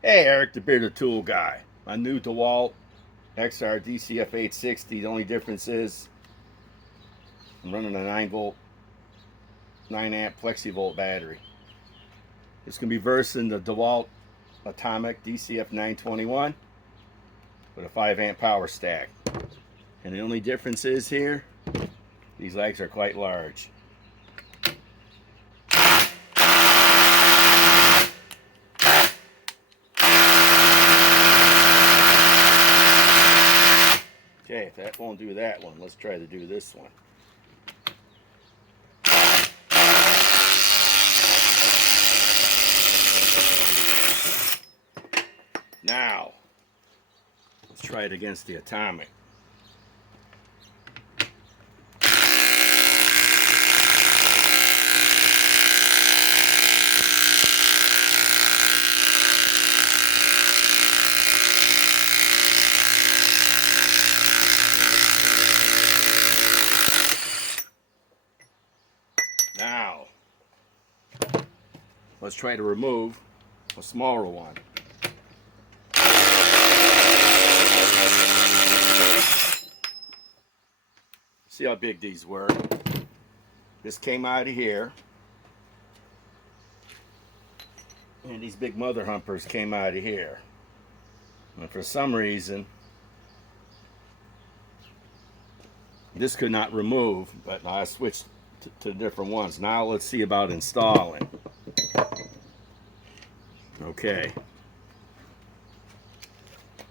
Hey, Eric, the Bearded Tool Guy. My new DEWALT XR DCF 860. The only difference is I'm running a 9-volt, 9-amp Plexivolt battery. It's going to be versing the DEWALT Atomic DCF 921 with a 5-amp power stack. And the only difference is here, these legs are quite large. Okay, if that won't do that one, let's try to do this one. Now, let's try it against the Atomic. Now, let's try to remove a smaller one. See how big these were. This came out of here. And these big mother humpers came out of here. And for some reason, this could not remove, but I switched to different ones. Now let's see about installing. Okay.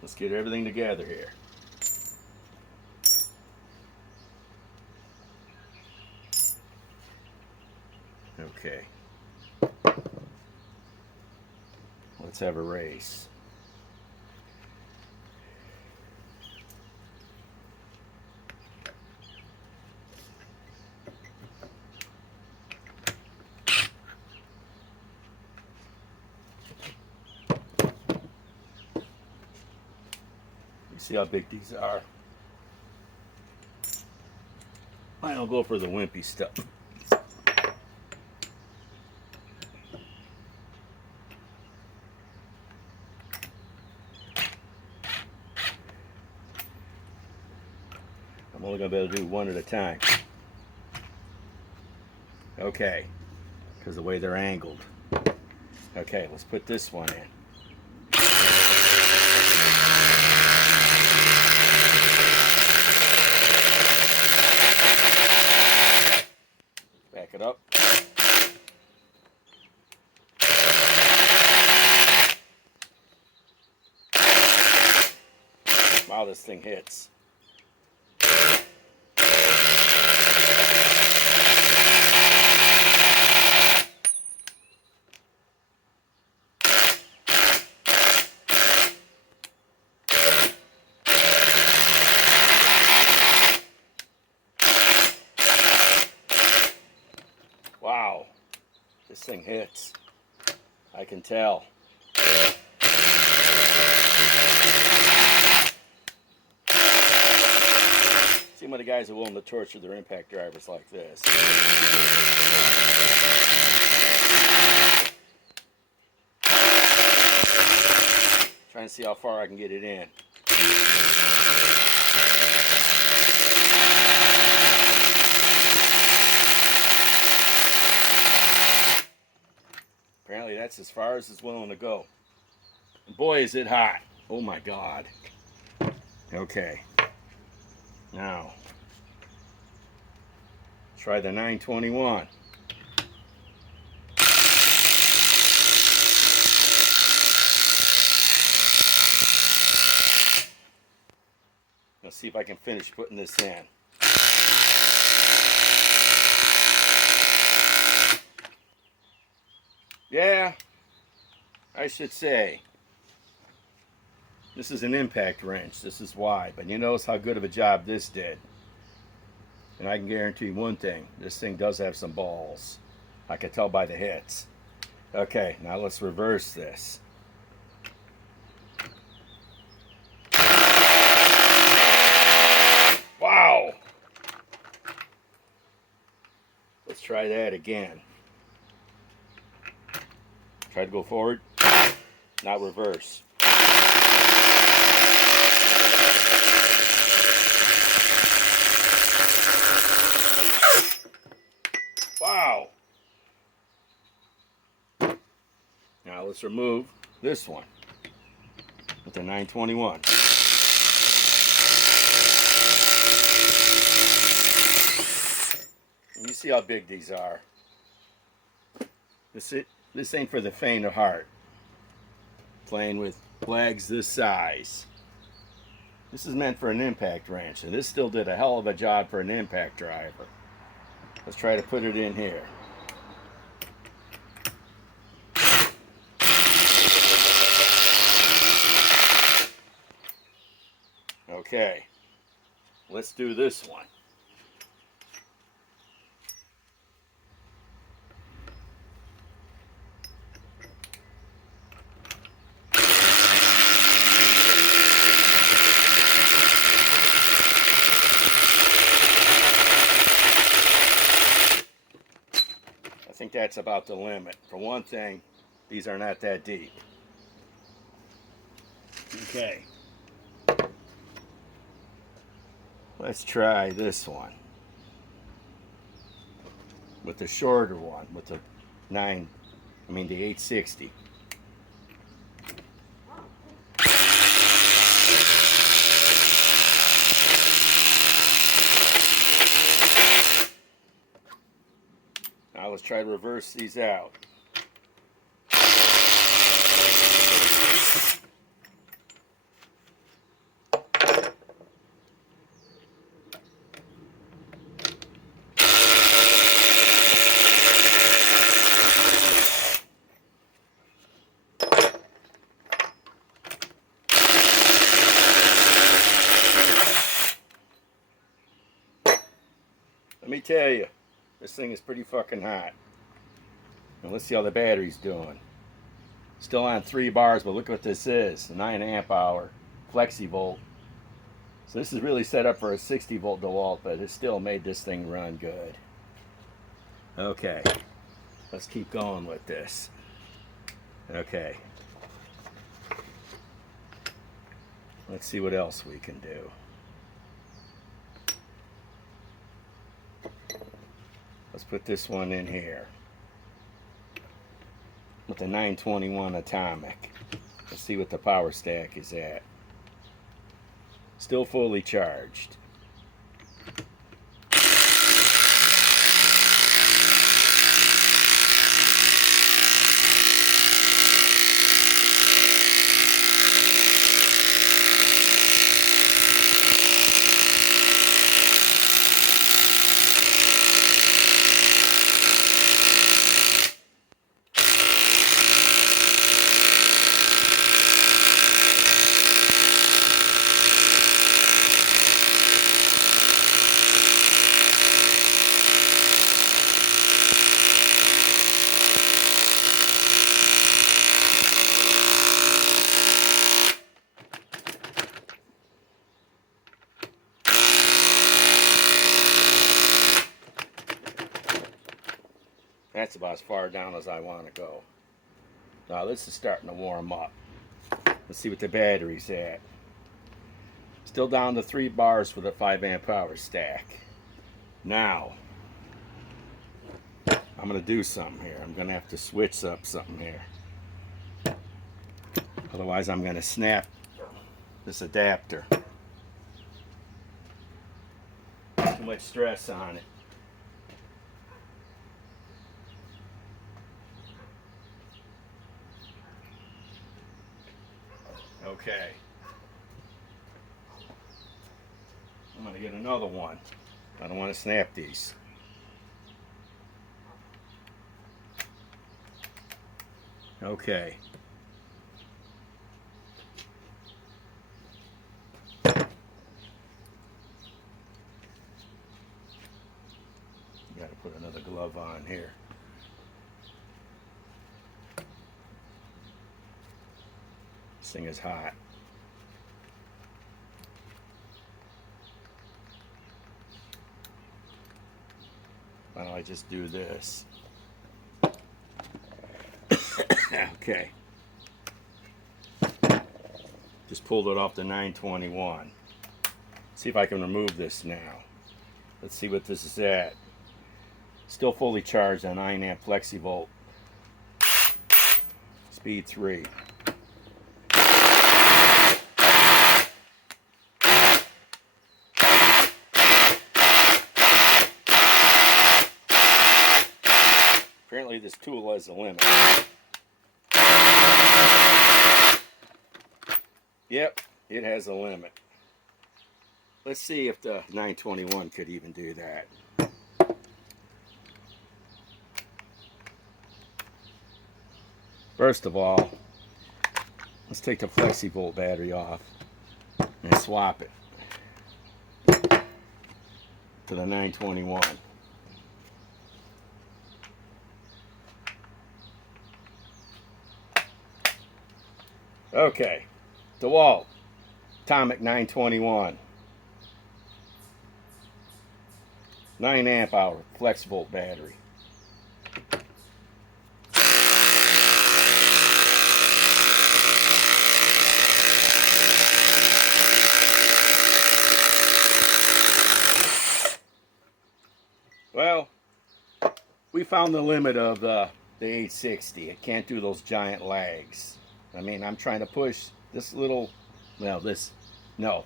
Let's get everything together here. Okay. Let's have a race. You see how big these are? I don't go for the wimpy stuff. I'm only going to be able to do one at a time. Okay, because the way they're angled. Okay, let's put this one in. Back it up. Wow, this thing hits. Wow, this thing hits. I can tell. See what the guys are willing to torture their impact drivers like this. Trying to see how far I can get it in. Apparently that's as far as it's willing to go. And boy, is it hot. Oh my God. Okay. Now, try the 921. Let's see if I can finish putting this in. Yeah, I should say. This is an impact wrench. This is why. But you notice how good of a job this did. And I can guarantee one thing. This thing does have some balls. I can tell by the hits. Okay, now let's reverse this. Wow! Let's try that again. Try to go forward. not reverse. Wow. Now let's remove this one with the 921. And you see how big these are. This ain't for the faint of heart. Playing with flags this size. This is meant for an impact wrench, and this still did a hell of a job for an impact driver. Let's try to put it in here. Okay, let's do this one. I think that's about the limit. For one thing, these are not that deep. Okay. Let's try this one with the shorter one, with the the 860. Now let's try to reverse these out. Let me tell you, this thing is pretty fucking hot. And let's see how the battery's doing. Still on 3 bars, but look what this is, a 9 amp hour flexi volt. So this is really set up for a 60 volt DeWalt, but it still made this thing run good. Okay, let's keep going with this. Okay. Let's see what else we can do. Let's put this one in here with the 921 atomic. Let's see what the power stack is at. Still fully charged. That's about as far down as I want to go. Now this is starting to warm up. Let's see what the battery's at. Still down to 3 bars for the 5 amp power stack. Now, I'm going to do something here. I'm going to have to switch up something here. Otherwise I'm going to snap this adapter. Too much stress on it. Okay. I'm going to get another one. I don't want to snap these. Okay. Got to put another glove on here. This thing is hot. Why don't I just do this? Okay. Just pulled it off the 921. See if I can remove this now. Let's see what this is at. Still fully charged on 9 amp FlexiVolt. Speed 3. Apparently this tool has a limit. Yep, it has a limit. Let's see if the 921 could even do that. First of all, let's take the FlexiVolt battery off and swap it to the 921. Okay, DEWALT Atomic 921. 9 amp hour FlexiVolt battery. Well, we found the limit of the 860. It can't do those giant lags. I mean, I'm trying to push this little, well, this, no,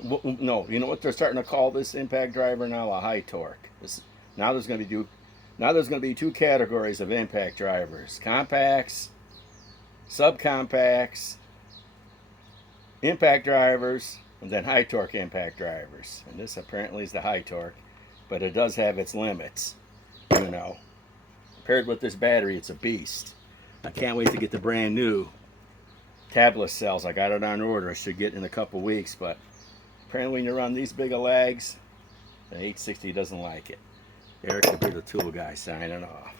you know what they're starting to call this impact driver now? A high torque. Now there's going to be two categories of impact drivers: compacts, subcompacts, impact drivers, and then high torque impact drivers. And this apparently is the high torque, but it does have its limits. You know, paired with this battery, it's a beast. I can't wait to get the brand new tablet cells. I got it on order. I should get in a couple weeks, but apparently when you run these big of lags, the 860 doesn't like it. Eric, the Tool Guy, signing off.